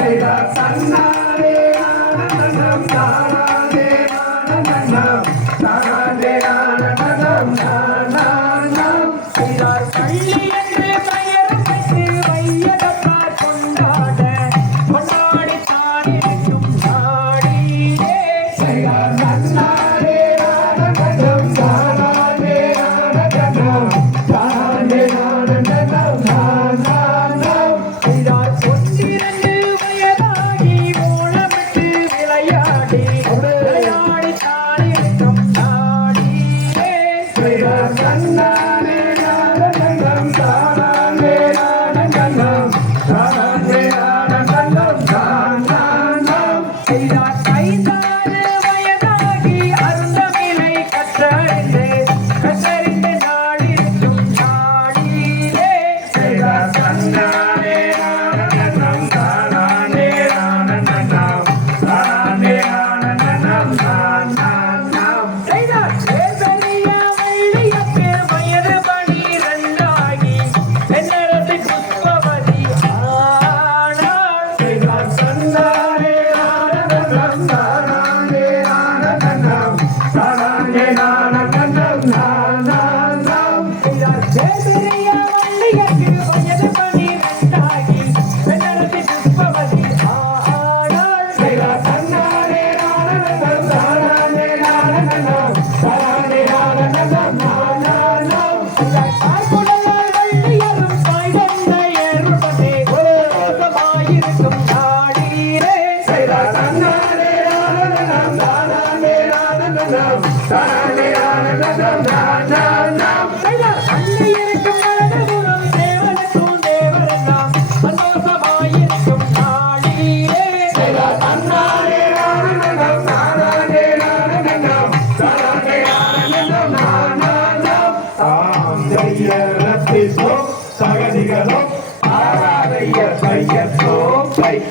Say that.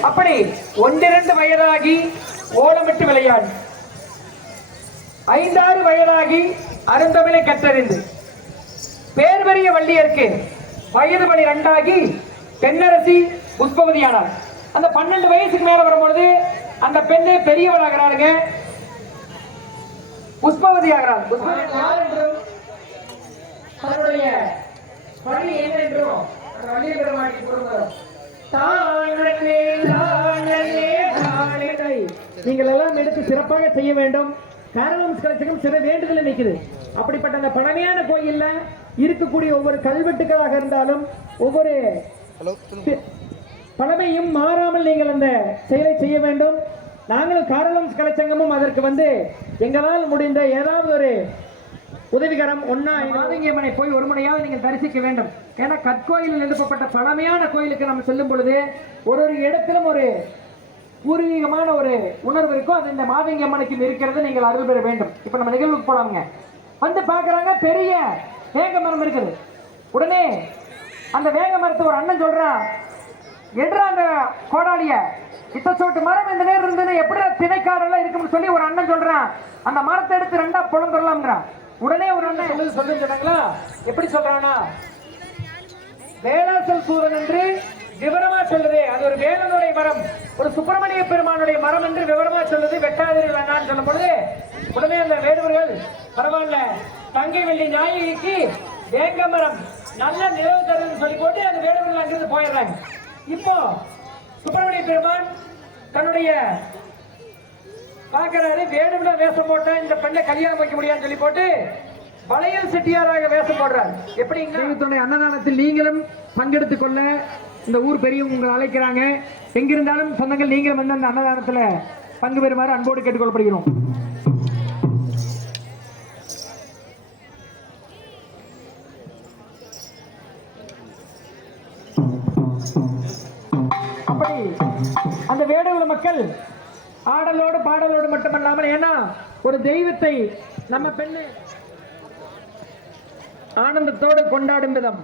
அப்படி ஒன்றிரண்டு வயதாகி ஓலமிட்டு விளையாடி 5-6 வயதாகி அருந்தமிழை கற்றறிந்து பேர் பெரிய வள்ளியருக்கு வயது 12 பெண்ணரசி புஷ்பவதியானார். அந்த 12 வயசுக்கு மேல வரும்பொழுது அந்த பெண்ணு பெரியவளாகிறாருங்க, புஷ்பவதி ஆகிறார். அவருடைய பணி என்னென்றும் வள்ளிய பெருமாட்டி கூறுகிறோம். நீங்கள் எல்லாம் எடுத்து சிறப்பாக செய்ய வேண்டும். காரணம் கலச்சகம் சில வேண்டுதல் நிற்குது. அப்படிப்பட்ட அந்த பழமையான கோயில்ல இருக்கக்கூடிய ஒவ்வொரு கல்வெட்டுகளாக இருந்தாலும் ஒவ்வொரு பழமையும் மாறாமல் நீங்கள் அந்த செயலை செய்ய வேண்டும். நாங்கள் காரணம் கலச்சங்கமும் அதற்கு எங்களால் முடிந்த ஏதாவது ஒரு உதவிகரம் மாதங்கியம்மனை போய் ஒரு முறையாவது நீங்கள் தரிசிக்க வேண்டும். ஏன்னா கற்கோயிலில் எழுப்பப்பட்ட பழமையான கோயிலுக்கு நம்ம செல்லும் பொழுது ஒரு இடத்திலும் ஒரு பூர்வீகமான ஒரு உணர்வு இருக்கும். அது இந்த மாதங்கியம்மனுக்கு இருக்கிறது. நீங்கள் அருள் பெற வேண்டும். இப்ப நம்ம நிகழ்வுக்கு போலாங்க. பாக்குறாங்க, பெரிய வேங்க மரம் இருக்குது. உடனே அந்த வேங்க மரத்தை ஒரு அண்ணன் சொல்றான், என்ற அந்த கோடாலிய இத்த சோட்டு மரம் இந்த நேரம் இருந்தது எப்படி திணைக்காரெல்லாம் இருக்குன்னு சொல்லி ஒரு அண்ணன் சொல்றான். அந்த மரத்தை எடுத்து 2ஆ புலந்துடலாம்ங்கிறான். உடனே ஒரு அண்ணன் சொல்லுங்களா எப்படி சொல்றானா, வேளாசல் சூரன் என்று விவரமா சொல்லுது. அது ஒரு வேலனுடைய மரம், ஒரு சுப்பிரமணிய பெருமானுடைய மரம் என்று விவரமா சொல்லுது. வெட்டாதீர்கள் சொல்லும் பொழுது உடனே அந்த வேடுவர்கள் பரவாயில்ல, தங்கை வெள்ளி நாயகிக்கு வேங்க மரம் நல்ல நிலவு தருதுன்னு சொல்லி போட்டு அந்த வேடுவர்கள் அங்கிருந்து போயிடுறாங்க. இப்போ சுப்பிரமணிய பெருமான் தன்னுடைய பாக்குறாரு, வேடுவில வேஷம் போட்டா இந்த பெண்ணை கல்யாணம் வைக்க முடியாதுன்னு சொல்லி போட்டு வளையல் செட்டியாராக வேஷம் போடுறார். எப்படி அன்னதானத்தில் நீங்களும் பங்கெடுத்துக் கொள்ள இந்த ஊர் பெரியவங்க உங்களை அழைக்கிறாங்க. எங்கிருந்தாலும் சொந்தங்கள் நீங்களும் அந்த அன்னதானத்தில் பங்கு பெறுமாறு அன்போடு கேட்டுக்கொள்ளப்படுகிறோம். அப்படி அந்த வேடுகுல மக்கள் ஆடலோடு பாடலோடு மட்டுமல்லாமல், ஏன்னா ஒரு தெய்வத்தை நம்ம பெண்ணு ஆனந்தத்தோடு கொண்டாடும் விதம்